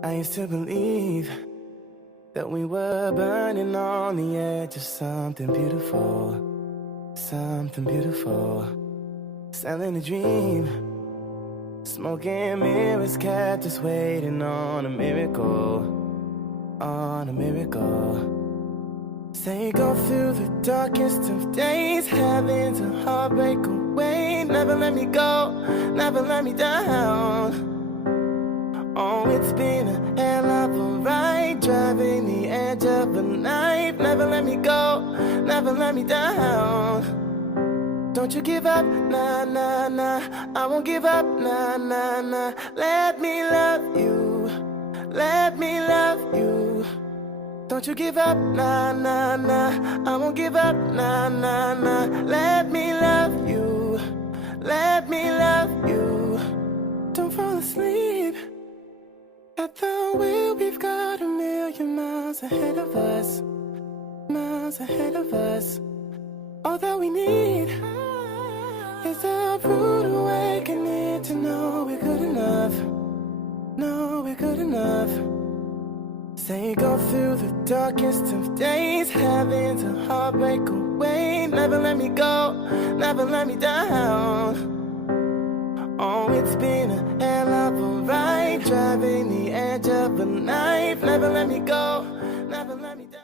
I used to believe that we were burning on the edge of something beautiful, something beautiful. Selling a dream, smoking mirrors kept us waiting on a miracle, on a miracle. Say go through the darkest of days, heaven's a heartbreak away. Never let me go, never let me down. Oh, it's been a hell of a ride, driving the edge of a knife. Never let me go, never let me down. Don't you give up, nah, nah, nah. I won't give up, nah, nah, nah. Let me love you, let me love you. Don't you give up, nah, nah, nah. I won't give up, nah, nah, nah. Let me love you, let me love you. Don't fall asleep at the wheel. We've got a million miles ahead of us, miles ahead of us. All that we need is a rude awakening to know we're good enough, know we're good enough. Say go through the darkest of days, heaven's a heartbreak away. Never let me go, never let me down.